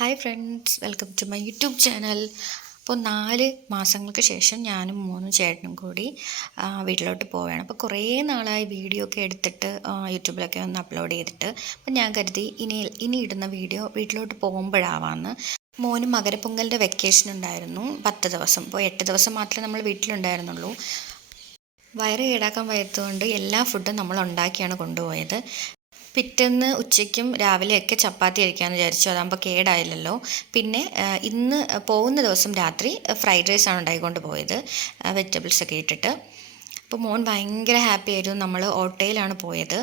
Hi friends, welcome to my YouTube channel. അപ്പോൾ 4 മാസങ്ങൾക്ക് ശേഷം ഞാനും മോനും ചേട്ടനും കൂടി വീട്ടിലോട്ട് പോവുകയാണ്. അപ്പോൾ കുറേ നാളായി വീഡിയോ ഒക്കെ എടുത്തിട്ട് യൂട്യൂബിലൊക്കെ ഒന്ന് അപ്ലോഡ് ചെയ്തിട്ട്. അപ്പോൾ ഞാൻ കരുതി ഇനി ഇടുന്ന വീഡിയോ വീട്ടിലോട്ട് പോകുമ്പോഴാവാമെന്ന്. മോന് മകരപ്പൊങ്കലിൻ്റെ വെക്കേഷൻ ഉണ്ടായിരുന്നു 10 ദിവസം. അപ്പോൾ 8 ദിവസം മാത്രമേ നമ്മൾ വീട്ടിലുണ്ടായിരുന്നുള്ളൂ. വയറ് കേടാക്കാൻ വയ്യാത്തതുകൊണ്ട് എല്ലാ ഫുഡും നമ്മൾ ഉണ്ടാക്കിയാണ് കൊണ്ടുപോയത്. പിറ്റേന്ന് ഉച്ചയ്ക്കും രാവിലെയൊക്കെ ചപ്പാത്തി കഴിക്കാമെന്ന് വിചാരിച്ചു. അതാകുമ്പോൾ കേടായില്ലല്ലോ. പിന്നെ ഇന്ന് പോകുന്ന ദിവസം രാത്രി ഫ്രൈഡ് റൈസാണ് ഉണ്ടാക്കിക്കൊണ്ട് പോയത്, വെജിറ്റബിൾസൊക്കെ ഇട്ടിട്ട്. അപ്പോൾ മോൻ ഭയങ്കര ഹാപ്പി ആയിരുന്നു. നമ്മൾ ഓട്ടോയിലാണ് പോയത്.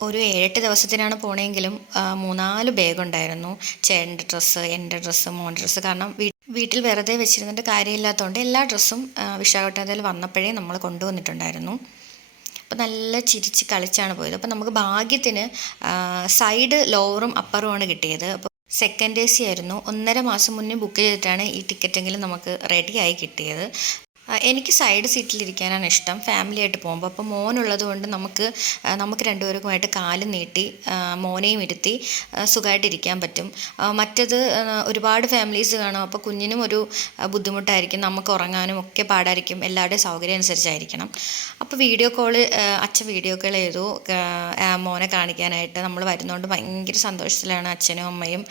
ഒരു 7-8 ദിവസത്തിനാണ് പോണെങ്കിലും 3-4 ബാഗ് ഉണ്ടായിരുന്നു. ചേട്ടൻ്റെ ഡ്രസ്സ്, എൻ്റെ ഡ്രസ്സ്, മോൻ്റെ ഡ്രസ്സ്. കാരണം വീട്ടിൽ വെറുതെ വെച്ചിരുന്നിട്ട് കാര്യമില്ലാത്തതുകൊണ്ട് എല്ലാ ഡ്രസ്സും വിശാഖപട്ടണത്തിൽ വന്നപ്പോഴേ നമ്മൾ കൊണ്ടുവന്നിട്ടുണ്ടായിരുന്നു. അപ്പോൾ നല്ല ചിരിച്ച് കളിച്ചാണ് പോയത്. അപ്പോൾ നമുക്ക് ഭാഗ്യത്തിന് സൈഡ് ലോവറും അപ്പറുമാണ് കിട്ടിയത്. അപ്പോൾ സെക്കൻഡ് AC ആയിരുന്നു. 1.5 മാസം മുന്നേ ബുക്ക് ചെയ്തിട്ടാണ് ഈ ടിക്കറ്റെങ്കിലും നമുക്ക് റെഡിയായി കിട്ടിയത്. എനിക്ക് സൈഡ് സീറ്റിലിരിക്കാനാണ് ഇഷ്ടം ഫാമിലിയായിട്ട് പോകുമ്പോൾ. അപ്പോൾ മോനുള്ളത് കൊണ്ട് നമുക്ക് രണ്ടുപേർക്കുമായിട്ട് കാല് നീട്ടി മോനെയും ഇരുത്തി സുഖമായിട്ടിരിക്കാൻ പറ്റും. മറ്റത് ഒരുപാട് ഫാമിലീസ് കാണും. അപ്പോൾ കുഞ്ഞിനും ഒരു ബുദ്ധിമുട്ടായിരിക്കും, നമുക്ക് ഉറങ്ങാനും ഒക്കെ പാടായിരിക്കും. എല്ലാവരുടെയും സൗകര്യം അനുസരിച്ചായിരിക്കണം. അപ്പോൾ അച്ഛൻ വീഡിയോ കോൾ ചെയ്തു മോനെ കാണിക്കാനായിട്ട്. നമ്മൾ വരുന്നതുകൊണ്ട് ഭയങ്കര സന്തോഷത്തിലാണ് അച്ഛനും അമ്മയും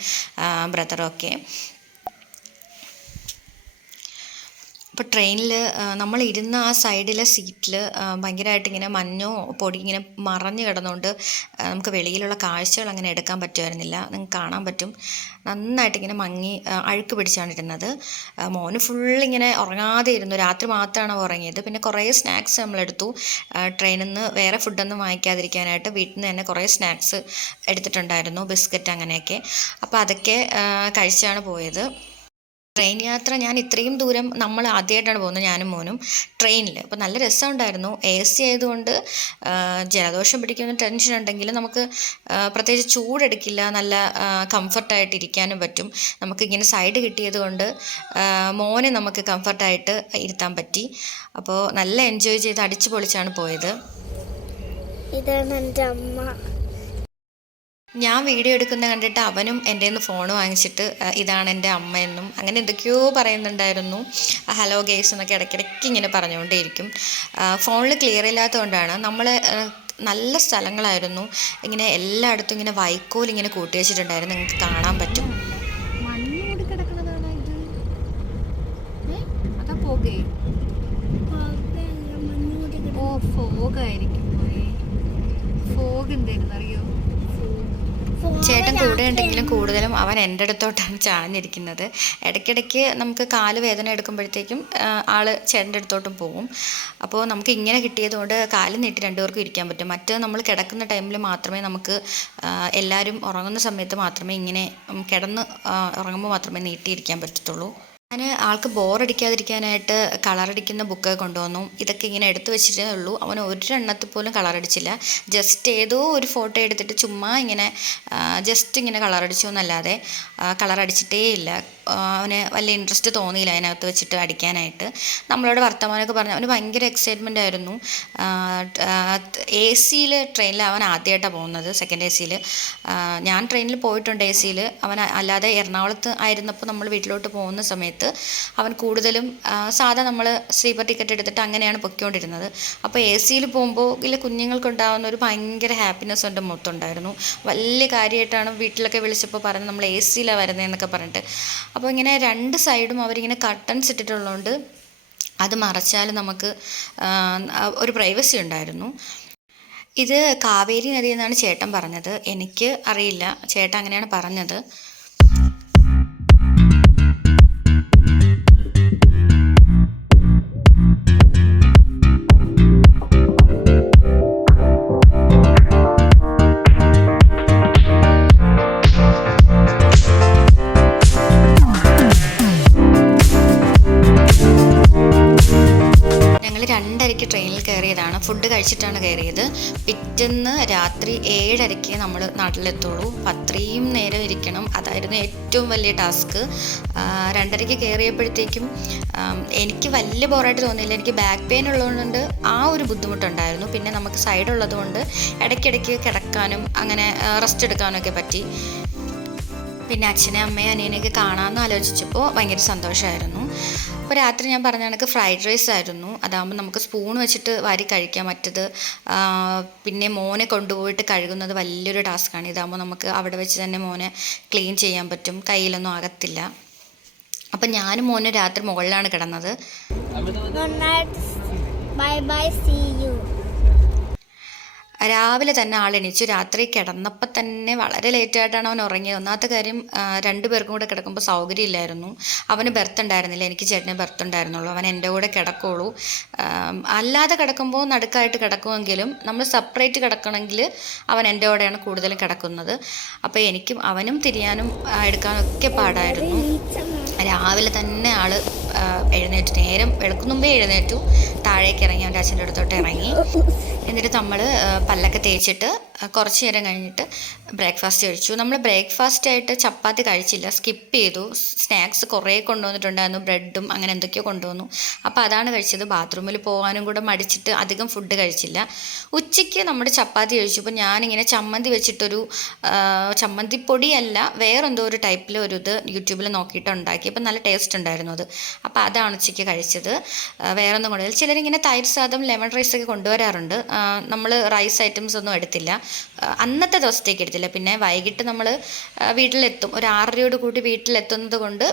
ബ്രദറും ഒക്കെ. അപ്പോൾ ട്രെയിനിൽ നമ്മളിരുന്ന ആ സൈഡിലെ സീറ്റിൽ ഭയങ്കരമായിട്ട് ഇങ്ങനെ മഞ്ഞോ പൊടി ഇങ്ങനെ മറഞ്ഞു കിടന്നുകൊണ്ട് നമുക്ക് വെളിയിലുള്ള കാഴ്ചകൾ അങ്ങനെ എടുക്കാൻ പറ്റുമായിരുന്നില്ല. നിങ്ങൾക്ക് കാണാൻ പറ്റും, നന്നായിട്ട് ഇങ്ങനെ മങ്ങി അഴുക്ക് പിടിച്ചാണ് ഇരുന്നത്. മോന് ഫുള്ളിങ്ങനെ ഉറങ്ങാതെ ഇരുന്നു. രാത്രി മാത്രമാണ് ഉറങ്ങിയത്. പിന്നെ കുറേ സ്നാക്സ് നമ്മളെടുത്തു. ട്രെയിനിൽ നിന്ന് വേറെ ഫുഡൊന്നും വാങ്ങിക്കാതിരിക്കാനായിട്ട് വീട്ടിൽ നിന്ന് തന്നെ കുറേ സ്നാക്സ് എടുത്തിട്ടുണ്ടായിരുന്നു, ബിസ്ക്കറ്റ് അങ്ങനെയൊക്കെ. അപ്പോൾ അതൊക്കെ കഴിച്ചാണ് പോയത്. ട്രെയിൻ യാത്ര ഞാൻ ഇത്രയും ദൂരം നമ്മൾ ആദ്യമായിട്ടാണ് പോകുന്നത്, ഞാനും മോനും ട്രെയിനിൽ. അപ്പോൾ നല്ല രസമുണ്ടായിരുന്നു. AC ആയതുകൊണ്ട് ജലദോഷം പിടിക്കുന്ന ടെൻഷൻ ഉണ്ടെങ്കിലും നമുക്ക് പ്രത്യേകിച്ച് ചൂടെടുക്കില്ല. നല്ല കംഫർട്ടായിട്ട് ഇരിക്കാനും പറ്റും. നമുക്കിങ്ങനെ സൈഡ് കിട്ടിയത് കൊണ്ട് മോനെ നമുക്ക് കംഫർട്ടായിട്ട് ഇരുത്താൻ പറ്റി. അപ്പോൾ നല്ല എൻജോയ് ചെയ്ത് അടിച്ചു പൊളിച്ചാണ് പോയത്. ഇതാണ് എൻ്റെ അമ്മ. ഞാൻ വീഡിയോ എടുക്കുന്ന കണ്ടിട്ട് അവനും എൻ്റെ നിന്ന് ഫോൺ വാങ്ങിച്ചിട്ട് ഇതാണ് എൻ്റെ അമ്മയെന്നും അങ്ങനെ എന്തൊക്കെയോ പറയുന്നുണ്ടായിരുന്നു. ഹലോ ഗേസ് എന്നൊക്കെ ഇടയ്ക്കിടയ്ക്ക് ഇങ്ങനെ പറഞ്ഞുകൊണ്ടേയിരിക്കും. ഫോണിൽ ക്ലിയർ ഇല്ലാത്തതുകൊണ്ടാണ്. നമ്മൾ നല്ല സ്ഥലങ്ങളായിരുന്നു. ഇങ്ങനെ എല്ലായിടത്തും ഇങ്ങനെ വൈക്കോൽ ഇങ്ങനെ കൂട്ടി വെച്ചിട്ടുണ്ടായിരുന്നു, നിങ്ങൾക്ക് കാണാൻ പറ്റും. ചേട്ടൻ കൂടെ ഉണ്ടെങ്കിലും കൂടുതലും അവൻ എൻ്റെ അടുത്തോട്ടാണ് ചാഞ്ഞിരിക്കുന്നത്. ഇടയ്ക്കിടയ്ക്ക് നമുക്ക് കാല് വേദന എടുക്കുമ്പോഴത്തേക്കും ആള് ചേട്ടൻ്റെ അടുത്തോട്ടും പോകും. അപ്പോൾ നമുക്ക് ഇങ്ങനെ കിട്ടിയതുകൊണ്ട് കാല് നീട്ടി രണ്ടുപേർക്കും ഇരിക്കാൻ പറ്റും. മറ്റ് നമ്മൾ കിടക്കുന്ന ടൈമിൽ മാത്രമേ നമുക്ക് എല്ലാവരും ഉറങ്ങുന്ന സമയത്ത് മാത്രമേ ഇങ്ങനെ കിടന്ന് ഉറങ്ങുമ്പോൾ മാത്രമേ നീട്ടിയിരിക്കാൻ പറ്റത്തുള്ളൂ. ഞാൻ ആൾക്ക് ബോറടിക്കാതിരിക്കാനായിട്ട് കളറടിക്കുന്ന ബുക്ക് കൊണ്ടുവന്നു. ഇതൊക്കെ ഇങ്ങനെ എടുത്തു വെച്ചിട്ടേ ഉള്ളൂ. അവൻ ഒരെണ്ണത്തിൽ പോലും കളറടിച്ചില്ല. ജസ്റ്റ് ഏതോ ഒരു ഫോട്ടോ എടുത്തിട്ട് ചുമ്മാ ഇങ്ങനെ ജസ്റ്റ് ഇങ്ങനെ കളറടിച്ചു എന്നല്ലാതെ കളറടിച്ചിട്ടേ ഇല്ല. അവന് വലിയ ഇൻട്രസ്റ്റ് തോന്നിയില്ല അതിനകത്ത് വെച്ചിട്ട് അടിക്കാനായിട്ട്. നമ്മളോട് വർത്തമാനമൊക്കെ പറഞ്ഞു. അവന് ഭയങ്കര എക്സൈറ്റ്മെൻ്റ് ആയിരുന്നു. AC ട്രെയിനിൽ അവൻ ആദ്യമായിട്ടാണ് പോകുന്നത്, സെക്കൻഡ് AC. ഞാൻ ട്രെയിനിൽ പോയിട്ടുണ്ട് AC. അവൻ അല്ലാതെ എറണാകുളത്ത് ആയിരുന്നപ്പോൾ നമ്മൾ വീട്ടിലോട്ട് പോകുന്ന സമയത്ത് അവൻ കൂടുതലും സാധാ നമ്മൾ സ്ലീപ്പർ ടിക്കറ്റ് എടുത്തിട്ട് അങ്ങനെയാണ് പൊയ്ക്കൊണ്ടിരുന്നത്. അപ്പോൾ AC പോകുമ്പോൾ കുഞ്ഞുങ്ങൾക്കുണ്ടാകുന്ന ഒരു ഭയങ്കര ഹാപ്പിനെസ് എൻ്റെ മുഖത്തുണ്ടായിരുന്നു. വലിയ കാര്യമായിട്ടാണ് വീട്ടിലൊക്കെ വിളിച്ചപ്പോൾ പറഞ്ഞത് നമ്മൾ AC വരുന്നതെന്നൊക്കെ പറഞ്ഞിട്ട്. അപ്പോൾ ഇങ്ങനെ 2 സൈഡും അവരിങ്ങനെ കർട്ടൻസ് ഇട്ടിട്ടുള്ളതുകൊണ്ട് അത് മറച്ചാൽ നമുക്ക് ഒരു പ്രൈവസി ഉണ്ടായിരുന്നു. ഇത് കാവേരി നദി എന്നാണ് ചേട്ടൻ പറഞ്ഞത്. എനിക്ക് അറിയില്ല, ചേട്ടൻ അങ്ങനെയാണ് പറഞ്ഞത്. ഞങ്ങൾ 2:30 ട്രെയിനിൽ കയറിയതാണ്. ഫുഡ് കഴിച്ചിട്ടാണ് കയറിയത്. പിറ്റേന്ന് രാത്രി 7:30 നമ്മൾ നാട്ടിലെത്തുള്ളൂ. അത്രയും നേരം ഇരിക്കണം. അതായിരുന്നു ഏറ്റവും വലിയ ടാസ്ക്. 2:30 കയറിയപ്പോഴത്തേക്കും എനിക്ക് വലിയ ബോറായിട്ട് തോന്നിയില്ല. എനിക്ക് ബാക്ക് പെയിൻ ഉള്ളതുകൊണ്ട് ആ ഒരു ബുദ്ധിമുട്ടുണ്ടായിരുന്നു. പിന്നെ നമുക്ക് സൈഡുള്ളത് കൊണ്ട് ഇടയ്ക്കിടയ്ക്ക് കിടക്കാനും അങ്ങനെ റെസ്റ്റ് എടുക്കാനൊക്കെ പറ്റി. പിന്നെ അച്ഛനെ അമ്മയും അനിയനെയൊക്കെ കാണാമെന്ന് ആലോചിച്ചപ്പോൾ ഭയങ്കര സന്തോഷമായിരുന്നു. അപ്പോൾ രാത്രി ഞാൻ പറഞ്ഞ കണക്ക് ഫ്രൈഡ് റൈസ് ആയിരുന്നു. അതാകുമ്പോൾ നമുക്ക് സ്പൂൺ വെച്ചിട്ട് വാരി കഴിക്കാൻ മറ്റത് പിന്നെ മോനെ കൊണ്ടുപോയിട്ട് കഴുകുന്നത് വലിയൊരു ടാസ്ക്കാണ്. ഇതാകുമ്പോൾ നമുക്ക് അവിടെ വെച്ച് തന്നെ മോനെ ക്ലീൻ ചെയ്യാൻ പറ്റും, കയ്യിലൊന്നും അകത്തില്ല. അപ്പം ഞാനും മോനും രാത്രി മുകളിലാണ് കിടന്നത്. Bye bye, see you. രാവിലെ തന്നെ ആളെണീച്ചു. രാത്രി കിടന്നപ്പോൾ തന്നെ വളരെ ലേറ്റായിട്ടാണ് അവൻ ഉറങ്ങിയത്. ഒന്നാമത്തെ കാര്യം 2 പേർക്കും കൂടെ കിടക്കുമ്പോൾ സൗകര്യമില്ലായിരുന്നു. അവന് ബെർത്ത് ഉണ്ടായിരുന്നില്ല, എനിക്ക് ചേട്ടനെ ബെർത്ത് ഉണ്ടായിരുന്നുള്ളൂ. അവൻ എൻ്റെ കൂടെ കിടക്കുള്ളൂ. അല്ലാതെ കിടക്കുമ്പോൾ നടുക്കായിട്ട് കിടക്കുമെങ്കിലും നമ്മൾ സെപ്പറേറ്റ് കിടക്കണമെങ്കിൽ അവൻ എൻ്റെ കൂടെയാണ് കൂടുതലും കിടക്കുന്നത്. അപ്പോൾ എനിക്കും അവനും തിരിയാനും എടുക്കാനൊക്കെ പാടായിരുന്നു. രാവിലെ തന്നെ ആൾ എഴുന്നേറ്റു, നേരം വെളുക്കും മുമ്പേ എഴുന്നേറ്റു, താഴേക്ക് ഇറങ്ങി, അവൻ്റെ അച്ഛൻ്റെ അടുത്തോട്ട് ഇറങ്ങി. എന്നിട്ട് നമ്മൾ പല്ലൊക്കെ തേച്ചിട്ട് കുറച്ച് നേരം കഴിഞ്ഞിട്ട് ബ്രേക്ക്ഫാസ്റ്റ് കഴിച്ചു. നമ്മൾ ബ്രേക്ക്ഫാസ്റ്റായിട്ട് ചപ്പാത്തി കഴിച്ചില്ല, സ്കിപ്പ് ചെയ്തു. സ്നാക്സ് കുറേ കൊണ്ടുവന്നിട്ടുണ്ടായിരുന്നു, ബ്രെഡും അങ്ങനെ എന്തൊക്കെയോ കൊണ്ടുവന്നു. അപ്പോൾ അതാണ് കഴിച്ചത്. ബാത്റൂമിൽ പോകാനും കൂടെ മടിച്ചിട്ട് അധികം ഫുഡ് കഴിച്ചില്ല. ഉച്ചയ്ക്ക് നമ്മുടെ ചപ്പാത്തി കഴിച്ചപ്പോൾ ഞാനിങ്ങനെ ചമ്മന്തി വെച്ചിട്ടൊരു ചമ്മന്തിപ്പൊടിയല്ല, വേറെന്തോ ഒരു ടൈപ്പിൽ ഒരു ഇത് യൂട്യൂബിൽ നോക്കിയിട്ട് ഉണ്ടാക്കി. അപ്പോൾ നല്ല ടേസ്റ്റ് ഉണ്ടായിരുന്നു അത്. അപ്പോൾ അതാണ് ഉച്ചയ്ക്ക് കഴിച്ചത്. വേറൊന്നും കൊണ്ടുവരില്ല. ചിലരിങ്ങനെ തൈര് സാദം ലെമൺ റൈസൊക്കെ കൊണ്ടുവരാറുണ്ട്. നമ്മൾ റൈസ് ഐറ്റംസ് ഒന്നും എടുത്തില്ല, അന്നത്തെ ദിവസത്തേക്ക് എടുത്തില്ല. പിന്നെ വൈകിട്ട് നമ്മൾ വീട്ടിലെത്തും, ഒരു 6:30യോട് കൂടി വീട്ടിലെത്തുന്നത് കൊണ്ട്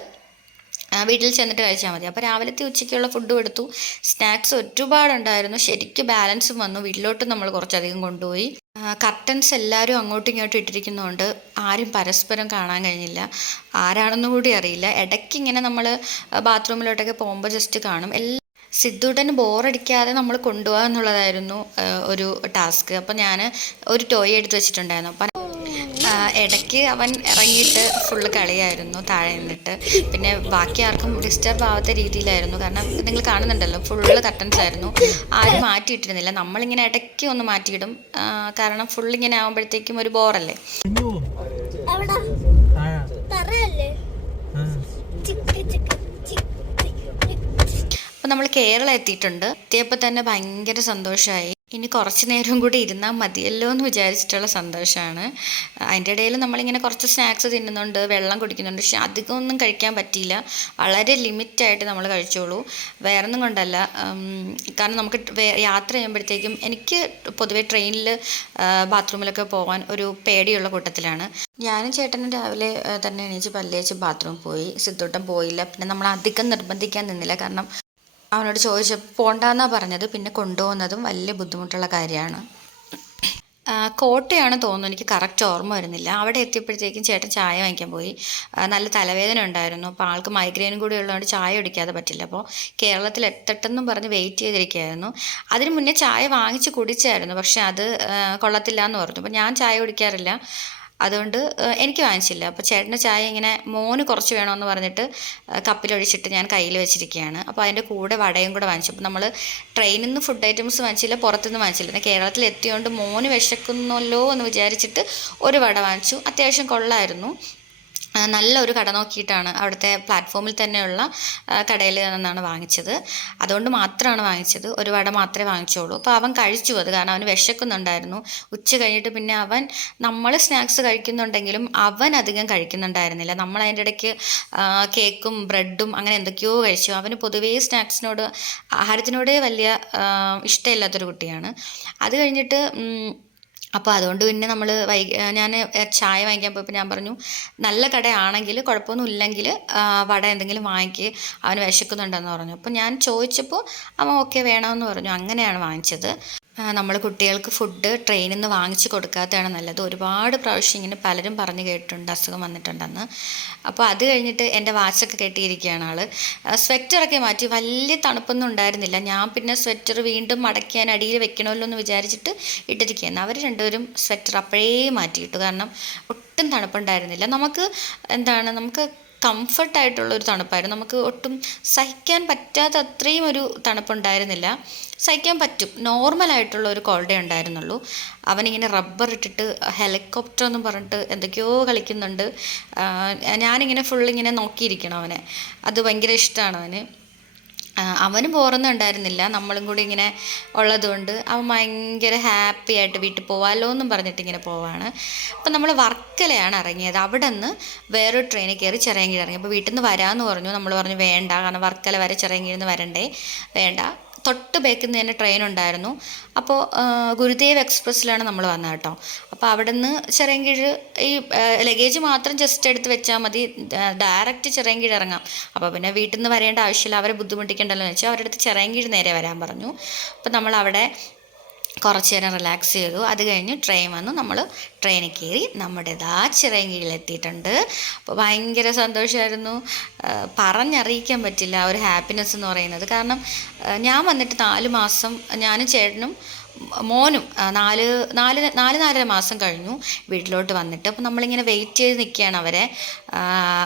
വീട്ടിൽ ചെന്നിട്ട് കഴിച്ചാൽ മതി. അപ്പോൾ രാവിലത്തെ ഉച്ചയ്ക്കുള്ള ഫുഡും എടുത്തു. സ്നാക്സ് ഒരുപാടുണ്ടായിരുന്നു, ശരിക്കും ബാലൻസും വന്നു. വീട്ടിലോട്ട് നമ്മൾ കുറച്ചധികം കൊണ്ടുപോയി. കർട്ടൻസ് എല്ലാവരും അങ്ങോട്ടും ഇങ്ങോട്ടും ഇട്ടിരിക്കുന്നതുകൊണ്ട് ആരും പരസ്പരം കാണാൻ കഴിഞ്ഞില്ല, ആരാണെന്നും കൂടി അറിയില്ല. ഇടയ്ക്ക് ഇങ്ങനെ നമ്മൾ ബാത്റൂമിലോട്ടൊക്കെ പോകുമ്പോൾ ജസ്റ്റ് കാണും. സിദ്ധുട്ടന് ബോറടിക്കാതെ നമ്മൾ കൊണ്ടുപോകുക എന്നുള്ളതായിരുന്നു ഒരു ടാസ്ക്. അപ്പം ഞാൻ ഒരു ടോയ് എടുത്ത് വെച്ചിട്ടുണ്ടായിരുന്നു. അപ്പം ഇടയ്ക്ക് അവൻ ഇറങ്ങിയിട്ട് ഫുള്ള് കളിയായിരുന്നു താഴെ നിന്നിട്ട്. പിന്നെ ബാക്കി ആർക്കും ഡിസ്റ്റർബ് ആവാത്ത രീതിയിലായിരുന്നു, കാരണം നിങ്ങൾ കാണുന്നുണ്ടല്ലോ ഫുള്ള് കർട്ടൻസ് ആയിരുന്നു, ആരും മാറ്റിയിട്ടിരുന്നില്ല. നമ്മളിങ്ങനെ ഇടയ്ക്ക് ഒന്ന് മാറ്റിയിടും, കാരണം ഫുള്ളിങ്ങനെ ആകുമ്പോഴത്തേക്കും ഒരു ബോറല്ലേ. അപ്പോൾ നമ്മൾ കേരളം എത്തിയപ്പോൾ തന്നെ ഭയങ്കര സന്തോഷമായി. ഇനി കുറച്ച് നേരം കൂടി ഇരുന്നാൽ മതിയല്ലോ എന്ന് വിചാരിച്ചിട്ടുള്ള സന്തോഷമാണ്. അതിൻ്റെ ഇടയിൽ നമ്മളിങ്ങനെ കുറച്ച് സ്നാക്സ് തിന്നുന്നുണ്ട്, വെള്ളം കുടിക്കുന്നുണ്ട്. പക്ഷെ അധികമൊന്നും കഴിക്കാൻ പറ്റിയില്ല, വളരെ ലിമിറ്റായിട്ട് നമ്മൾ കഴിച്ചോളൂ. വേറൊന്നും കൊണ്ടല്ല, കാരണം നമുക്ക് യാത്ര ചെയ്യുമ്പോഴത്തേക്കും എനിക്ക് പൊതുവേ ട്രെയിനിൽ ബാത്റൂമിലൊക്കെ പോകാൻ ഒരു പേടിയുള്ള കൂട്ടത്തിലാണ്. ഞാനും ചേട്ടനും രാവിലെ തന്നെ എണീച്ച് പല്ലേച്ച് ബാത്റൂമിൽ പോയി. സിദ്ധൂട്ടൻ പോയില്ല. പിന്നെ നമ്മൾ അധികം നിർബന്ധിക്കാൻ നിന്നില്ല, കാരണം അവനോട് ചോദിച്ചപ്പോൾ പോണ്ടാന്നാണ് പറഞ്ഞത്. പിന്നെ കൊണ്ടുപോകുന്നതും വലിയ ബുദ്ധിമുട്ടുള്ള കാര്യമാണ്. കോട്ടയാണ് തോന്നുന്നു, എനിക്ക് കറക്റ്റ് ഓർമ്മ വരുന്നില്ല. അവിടെ എത്തിയപ്പോഴത്തേക്കും ചേട്ടൻ ചായ വാങ്ങിക്കാൻ പോയി. നല്ല തലവേദന ഉണ്ടായിരുന്നു, അപ്പോൾ ആൾക്ക് മൈഗ്രെയിനും കൂടി ഉള്ളതുകൊണ്ട് ചായ കുടിക്കാതെ പറ്റില്ല. അപ്പോൾ കേരളത്തിൽ എത്തട്ടെന്നും പറഞ്ഞ് വെയിറ്റ് ചെയ്തിരിക്കുകയായിരുന്നു. അതിന് മുന്നേ ചായ വാങ്ങിച്ച് കുടിച്ചായിരുന്നു, പക്ഷെ അത് കൊള്ളത്തില്ല എന്ന് പറഞ്ഞു. അപ്പോൾ ഞാൻ ചായ കുടിക്കാറില്ല, അതുകൊണ്ട് എനിക്ക് വാങ്ങിച്ചില്ല. അപ്പോൾ ചേട്ടൻ്റെ ചായ ഇങ്ങനെ മോന് കുറച്ച് വേണമെന്ന് പറഞ്ഞിട്ട് കപ്പിലൊഴിച്ചിട്ട് ഞാൻ കയ്യിൽ വെച്ചിരിക്കുകയാണ്. അപ്പോൾ അതിൻ്റെ കൂടെ വടയും കൂടെ വാങ്ങിച്ചു. അപ്പോൾ നമ്മൾ ട്രെയിനിൽ നിന്ന് ഫുഡ് ഐറ്റംസ് വാങ്ങിച്ചില്ല, പുറത്തുനിന്ന് വാങ്ങിച്ചില്ല. പിന്നെ കേരളത്തിൽ എത്തിയോണ്ട് മോന് വിശക്കുന്നല്ലോ എന്ന് വിചാരിച്ചിട്ട് ഒരു വട വാങ്ങിച്ചു. അത്യാവശ്യം കൊള്ളായിരുന്നു. നല്ലൊരു കട നോക്കിയിട്ടാണ്, അവിടുത്തെ പ്ലാറ്റ്ഫോമിൽ തന്നെയുള്ള കടയിൽ നിന്നാണ് വാങ്ങിച്ചത്. അതുകൊണ്ട് മാത്രമാണ് വാങ്ങിച്ചത്. ഒരു വട മാത്രമേ വാങ്ങിച്ചോളൂ. അപ്പോൾ അവൻ കഴിച്ചു അത്, കാരണം അവന് വിശക്കുന്നുണ്ടായിരുന്നു. ഉച്ച കഴിഞ്ഞിട്ട് പിന്നെ അവൻ, നമ്മൾ സ്നാക്സ് കഴിക്കുന്നുണ്ടെങ്കിലും അവൻ അധികം കഴിക്കുന്നുണ്ടായിരുന്നില്ല. നമ്മൾ അതിൻ്റെ ഇടയ്ക്ക് കേക്കും ബ്രെഡും അങ്ങനെ എന്തൊക്കെയോ കഴിച്ചു. അവന് പൊതുവേ സ്നാക്സിനോട്, ആഹാരത്തിനോടേ വലിയ ഇഷ്ടമില്ലാത്തൊരു കുട്ടിയാണ്. അത് കഴിഞ്ഞിട്ട് അപ്പോൾ അതുകൊണ്ട് പിന്നെ നമ്മൾ ഞാൻ ചായ വാങ്ങിക്കാൻ പോയപ്പോൾ ഞാൻ പറഞ്ഞു, നല്ല കടയാണെങ്കിൽ കുഴപ്പമൊന്നും ഇല്ലെങ്കിൽ വട എന്തെങ്കിലും വാങ്ങിക്കുക, അവന് വിശക്കുന്നുണ്ടെന്ന് പറഞ്ഞു. അപ്പോൾ ഞാൻ ചോദിച്ചപ്പോൾ അവൻ ഓക്കെ വേണമെന്ന് പറഞ്ഞു. അങ്ങനെയാണ് വാങ്ങിച്ചത്. നമ്മൾ കുട്ടികൾക്ക് ഫുഡ് ട്രെയിനിൽ നിന്ന് വാങ്ങിച്ച് കൊടുക്കാത്തതാണ് നല്ലത്. ഒരുപാട് പ്രാവശ്യം ഇങ്ങനെ പലരും പറഞ്ഞു കേട്ടിട്ടുണ്ട് അസുഖം വന്നിട്ടുണ്ടെന്ന്. അപ്പോൾ അത് കഴിഞ്ഞിട്ട് എൻ്റെ വാച്ചൊക്കെ കെട്ടിയിരിക്കുകയാണ് ആൾ. സ്വെറ്ററൊക്കെ മാറ്റി, വലിയ തണുപ്പൊന്നും ഉണ്ടായിരുന്നില്ല. ഞാൻ പിന്നെ സ്വെറ്റർ വീണ്ടും മടക്കാൻ അടിയിൽ വെക്കണമല്ലോ എന്ന് വിചാരിച്ചിട്ട് ഇട്ടിരിക്കുകയാണ്. അവർ രണ്ടുപേരും സ്വെറ്റർ അപ്പോഴേ മാറ്റിയിട്ടു, കാരണം ഒട്ടും തണുപ്പുണ്ടായിരുന്നില്ല. നമുക്ക് കംഫർട്ടായിട്ടുള്ളൊരു തണുപ്പായിരുന്നു. നമുക്ക് ഒട്ടും സഹിക്കാൻ പറ്റാത്ത അത്രയും ഒരു തണുപ്പുണ്ടായിരുന്നില്ല. സഹിക്കാൻ പറ്റും, നോർമലായിട്ടുള്ള ഒരു കോൾഡേ ഉണ്ടായിരുന്നുള്ളൂ. അവനിങ്ങനെ റബ്ബർ ഇട്ടിട്ട് ഹെലികോപ്റ്റർ എന്നും പറഞ്ഞിട്ട് എന്തൊക്കെയോ കളിക്കുന്നുണ്ട്. ഞാനിങ്ങനെ ഫുള്ളിങ്ങനെ നോക്കിയിരിക്കണം അവനെ. അത് ഭയങ്കര ഇഷ്ടമാണ് അവന്. അവന് ബോറൊന്നും ഉണ്ടായിരുന്നില്ല, നമ്മളും കൂടി ഇങ്ങനെ ഉള്ളതുകൊണ്ട് അവൻ ഭയങ്കര ഹാപ്പി ആയിട്ട് വീട്ടിൽ പോവാമല്ലോ എന്നും പറഞ്ഞിട്ട് ഇങ്ങനെ പോവാണ്. അപ്പം നമ്മൾ വർക്കലയാണ് ഇറങ്ങിയത്. അവിടെ നിന്ന് വേറൊരു ട്രെയിനിൽ കയറി ചിറയൻകീഴ് ഇറങ്ങി. അപ്പോൾ വീട്ടിൽ നിന്ന് വരാമെന്ന് പറഞ്ഞു. നമ്മൾ പറഞ്ഞു വേണ്ട, കാരണം വർക്കല വരെ ചിറയൻകീഴിൽ നിന്ന് വരണ്ടേ, വേണ്ട. തൊട്ട് ബേക്കിൽ നിന്ന് തന്നെ ട്രെയിൻ ഉണ്ടായിരുന്നു. അപ്പോൾ ഗുരുദേവ് എക്സ്പ്രസ്സിലാണ് നമ്മൾ വന്നത് കേട്ടോ. അപ്പോൾ അവിടെ നിന്ന് ചിറയൻകീഴ് ഈ ലഗേജ് മാത്രം ജസ്റ്റ് എടുത്ത് വെച്ചാൽ മതി, ഡയറക്റ്റ് ചിറയൻകീഴ് ഇറങ്ങാം. അപ്പോൾ പിന്നെ വീട്ടിൽ നിന്ന് വരേണ്ട ആവശ്യമില്ല, അവരെ ബുദ്ധിമുട്ടിക്കണ്ടല്ലോ എന്ന് വെച്ചാൽ അവരുടെ അടുത്ത് ചിറയൻകീഴ് നേരെ വരാൻ പറഞ്ഞു. അപ്പോൾ നമ്മൾ അവിടെ കുറച്ച് നേരം റിലാക്സ് ചെയ്തു. അത് കഴിഞ്ഞ് ട്രെയിൻ വന്നു, നമ്മൾ ട്രെയിനിൽ കയറി നമ്മുടേതാ ചിറയൻകീഴിലെത്തിയിട്ടുണ്ട്. അപ്പോൾ ഭയങ്കര സന്തോഷമായിരുന്നു, പറഞ്ഞറിയിക്കാൻ പറ്റില്ല ഒരു ഹാപ്പിനെസ് എന്ന് പറയുന്നത്. കാരണം ഞാൻ വന്നിട്ട് 4 മാസം, ഞാനും ചേട്ടനും മോനും 4.5 മാസം കഴിഞ്ഞു വീട്ടിലോട്ട് വന്നിട്ട്. അപ്പോൾ നമ്മളിങ്ങനെ വെയിറ്റ് ചെയ്ത് നിൽക്കുകയാണ്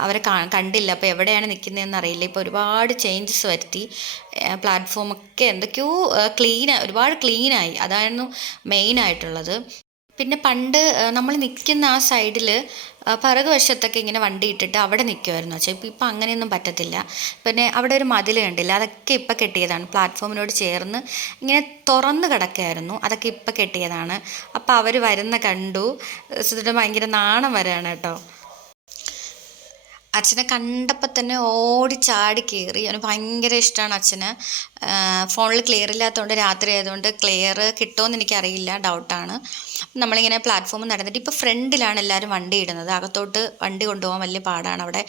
അവരെ കണ്ടില്ല. അപ്പോൾ എവിടെയാണ് നിൽക്കുന്നതെന്ന് അറിയില്ല. ഇപ്പോൾ ഒരുപാട് ചേഞ്ചസ് വരുത്തി, പ്ലാറ്റ്ഫോമൊക്കെ എന്തൊക്കെയോ ഒരുപാട് ക്ലീനായി, അതായിരുന്നു മെയിനായിട്ടുള്ളത്. പിന്നെ പണ്ട് നമ്മൾ നിൽക്കുന്ന ആ സൈഡിൽ പിറകു വശത്തൊക്കെ ഇങ്ങനെ വണ്ടി ഇട്ടിട്ട് അവിടെ നിൽക്കുമായിരുന്നു വെച്ചാൽ. ഇപ്പം അങ്ങനെയൊന്നും പറ്റത്തില്ല. പിന്നെ അവിടെ ഒരു മതിൽ കണ്ടില്ല, അതൊക്കെ ഇപ്പം കെട്ടിയതാണ്. പ്ലാറ്റ്ഫോമിനോട് ചേർന്ന് ഇങ്ങനെ തുറന്ന് കിടക്കുകയായിരുന്നു, അതൊക്കെ ഇപ്പം കെട്ടിയതാണ്. അപ്പോൾ അവർ വരുന്ന കണ്ടു. സുധിയുടെ ഭയങ്കര നാണം വരാണ് കേട്ടോ. അച്ഛനെ കണ്ടപ്പോൾ തന്നെ ഓടി ചാടി കയറി. അവന് ഭയങ്കര ഇഷ്ടമാണ് അച്ഛന്. ഫോണിൽ ക്ലിയർ ഇല്ലാത്തതുകൊണ്ട്, രാത്രി ആയതുകൊണ്ട് ക്ലിയർ കിട്ടുമെന്ന് എനിക്കറിയില്ല, ഡൗട്ടാണ്. നമ്മളിങ്ങനെ പ്ലാറ്റ്ഫോമിൽ നടന്നിട്ട് ഇപ്പോൾ ഫ്രണ്ടിലാണ് എല്ലാവരും വണ്ടി ഇടുന്നത്. അകത്തോട്ട് വണ്ടി കൊണ്ടുപോകാൻ വലിയ പാടാണ്. അവിടെ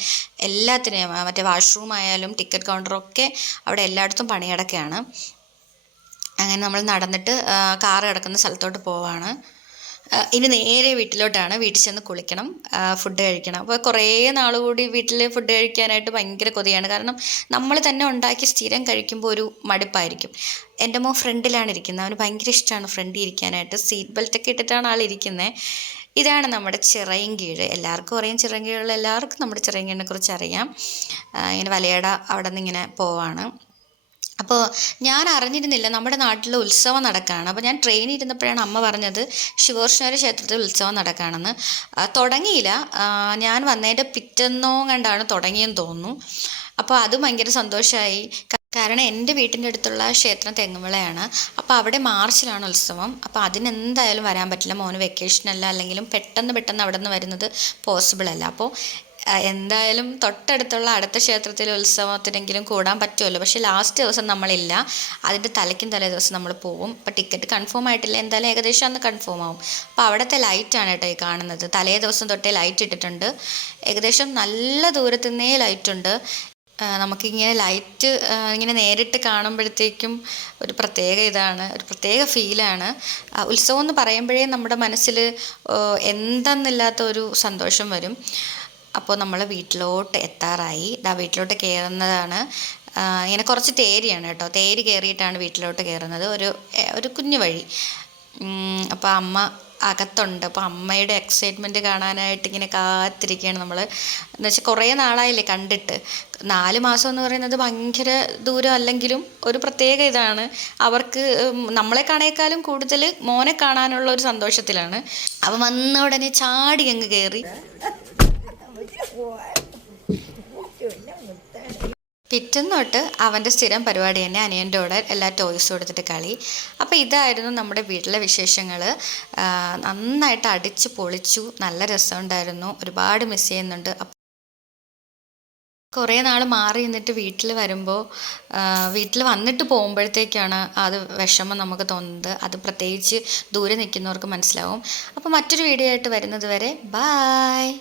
എല്ലാത്തിനെയും, മറ്റേ വാഷ്റൂം ആയാലും ടിക്കറ്റ് കൗണ്ടറൊക്കെ അവിടെ എല്ലായിടത്തും പണിയടക്കുകയാണ്. അങ്ങനെ നമ്മൾ നടന്നിട്ട് കാറ് കിടക്കുന്ന സ്ഥലത്തോട്ട് പോവാണ്. ഇനി നേരെ വീട്ടിലോട്ടാണ്. വീട്ടിൽ ചെന്ന് കുളിക്കണം, ഫുഡ് കഴിക്കണം. അപ്പോൾ കുറേ നാൾ കൂടി വീട്ടിൽ ഫുഡ് കഴിക്കാനായിട്ട് ഭയങ്കര കൊതിയാണ്. കാരണം നമ്മൾ തന്നെ ഉണ്ടാക്കി സ്ഥിരം കഴിക്കുമ്പോൾ ഒരു മടുപ്പായിരിക്കും. എൻ്റെ മോൻ ഫ്രണ്ടിലാണ് ഇരിക്കുന്നത്, അവന് ഭയങ്കര ഇഷ്ടമാണ് ഫ്രണ്ടിൽ ഇരിക്കാനായിട്ട്. സീറ്റ് ബെൽറ്റൊക്കെ ഇട്ടിട്ടാണ് ആളിരിക്കുന്നത്. ഇതാണ് നമ്മുടെ ചിറയൻകീഴ്. എല്ലാവർക്കും അറിയാം, ചിറയൻകീഴുള്ള എല്ലാവർക്കും നമ്മുടെ ചിറയൻകീഴിനെ കുറിച്ച് അറിയാം. ഇങ്ങനെ വലയട അവിടെ നിന്ന് ഇങ്ങനെ പോവാണ്. അപ്പോൾ ഞാൻ അറിഞ്ഞിരുന്നില്ല നമ്മുടെ നാട്ടിൽ ഉത്സവം നടക്കുകയാണ്. അപ്പോൾ ഞാൻ ട്രെയിനിൽ ഇരുന്നപ്പോഴാണ് അമ്മ പറഞ്ഞത് ശിവകൃഷ്ണേശ്വര ക്ഷേത്രത്തിൽ ഉത്സവം നടക്കുകയാണെന്ന്. തുടങ്ങിയില്ല, ഞാൻ വന്നതിൻ്റെ പിറ്റെന്നോ കണ്ടാണ് തുടങ്ങിയെന്ന് തോന്നുന്നു. അപ്പോൾ അത് ഭയങ്കര സന്തോഷമായി. കാരണം എൻ്റെ വീട്ടിൻ്റെ അടുത്തുള്ള ക്ഷേത്രം തെങ്ങുവിളയാണ്. അപ്പോൾ അവിടെ മാർച്ചിലാണ് ഉത്സവം. അപ്പോൾ അതിനെന്തായാലും വരാൻ പറ്റില്ല, മോന് വെക്കേഷനല്ല, അല്ലെങ്കിലും പെട്ടെന്ന് അവിടെ നിന്ന് വരുന്നത് പോസിബിൾ അല്ല. അപ്പോൾ എന്തായാലും തൊട്ടടുത്തുള്ള അടുത്ത ക്ഷേത്രത്തിലെ ഉത്സവത്തിനെങ്കിലും കൂടാൻ പറ്റുമല്ലോ. പക്ഷേ ലാസ്റ്റ് ദിവസം നമ്മളില്ല, അതിൻ്റെ തലേ ദിവസം നമ്മൾ പോവും. അപ്പോൾ ടിക്കറ്റ് കൺഫേം ആയിട്ടില്ല, എന്തായാലും ഏകദേശം അന്ന് കൺഫേം ആവും. അപ്പോൾ അവിടുത്തെ ലൈറ്റാണ് കേട്ടോ ഈ കാണുന്നത്. തലേ ദിവസം തൊട്ടേ ലൈറ്റ് ഇട്ടിട്ടുണ്ട്. ഏകദേശം നല്ല ദൂരത്തു നിന്നേ ലൈറ്റുണ്ട്. നമുക്കിങ്ങനെ ലൈറ്റ് ഇങ്ങനെ നേരിട്ട് കാണുമ്പോഴത്തേക്കും ഒരു പ്രത്യേക ഒരു പ്രത്യേക ഫീലാണ്. ഉത്സവം എന്ന് പറയുമ്പോഴേ നമ്മുടെ മനസ്സിൽ എന്തെന്നില്ലാത്ത ഒരു സന്തോഷം വരും. അപ്പോൾ നമ്മൾ വീട്ടിലോട്ട് എത്താറായി. വീട്ടിലോട്ട് കയറുന്നതാണ്. ഇങ്ങനെ കുറച്ച് തേരിയാണ് കേട്ടോ, തേരി കയറിയിട്ടാണ് വീട്ടിലോട്ട് കയറുന്നത്. ഒരു കുഞ്ഞു വഴി. അപ്പോൾ അമ്മ അകത്തുണ്ട്. അപ്പോൾ അമ്മയുടെ എക്സൈറ്റ്മെൻറ്റ് കാണാനായിട്ട് ഇങ്ങനെ കാത്തിരിക്കുകയാണ് നമ്മൾ. എന്ന് വെച്ചാൽ കുറേ നാളായില്ലേ കണ്ടിട്ട്. 4 മാസം എന്ന് പറയുന്നത് ഭയങ്കര ദൂരം അല്ലെങ്കിലും ഒരു പ്രത്യേക ഇതാണ് അവർക്ക്. നമ്മളെ കാണേക്കാളും കൂടുതൽ മോനെ കാണാനുള്ള ഒരു സന്തോഷത്തിലാണ്. അവൻ വന്ന ഉടനെ ചാടി അങ്ങ് കയറി. പിറ്റേന്ന് തൊട്ട് അവൻ്റെ സ്ഥിരം പരിപാടി തന്നെ അനിയൻ്റെ കൂടെ എല്ലാ ടോയ്സും കൊടുത്തിട്ട് കളി. അപ്പോൾ ഇതായിരുന്നു നമ്മുടെ വീട്ടിലെ വിശേഷങ്ങൾ. നന്നായിട്ട് അടിച്ച് പൊളിച്ചു, നല്ല രസമുണ്ടായിരുന്നു, ഒരുപാട് മിസ് ചെയ്യുന്നുണ്ട്. കുറേ നാൾ മാറി നിന്നിട്ട് വീട്ടിൽ വന്നിട്ട് പോകുമ്പോഴത്തേക്കാണ് അത് വിഷമം നമുക്ക് തോന്നുന്നത്. അത് പ്രത്യേകിച്ച് ദൂരെ നിൽക്കുന്നവർക്ക് മനസ്സിലാവും. അപ്പോൾ മറ്റൊരു വീഡിയോ ആയിട്ട് വരുന്നത് വരെ ബായ്.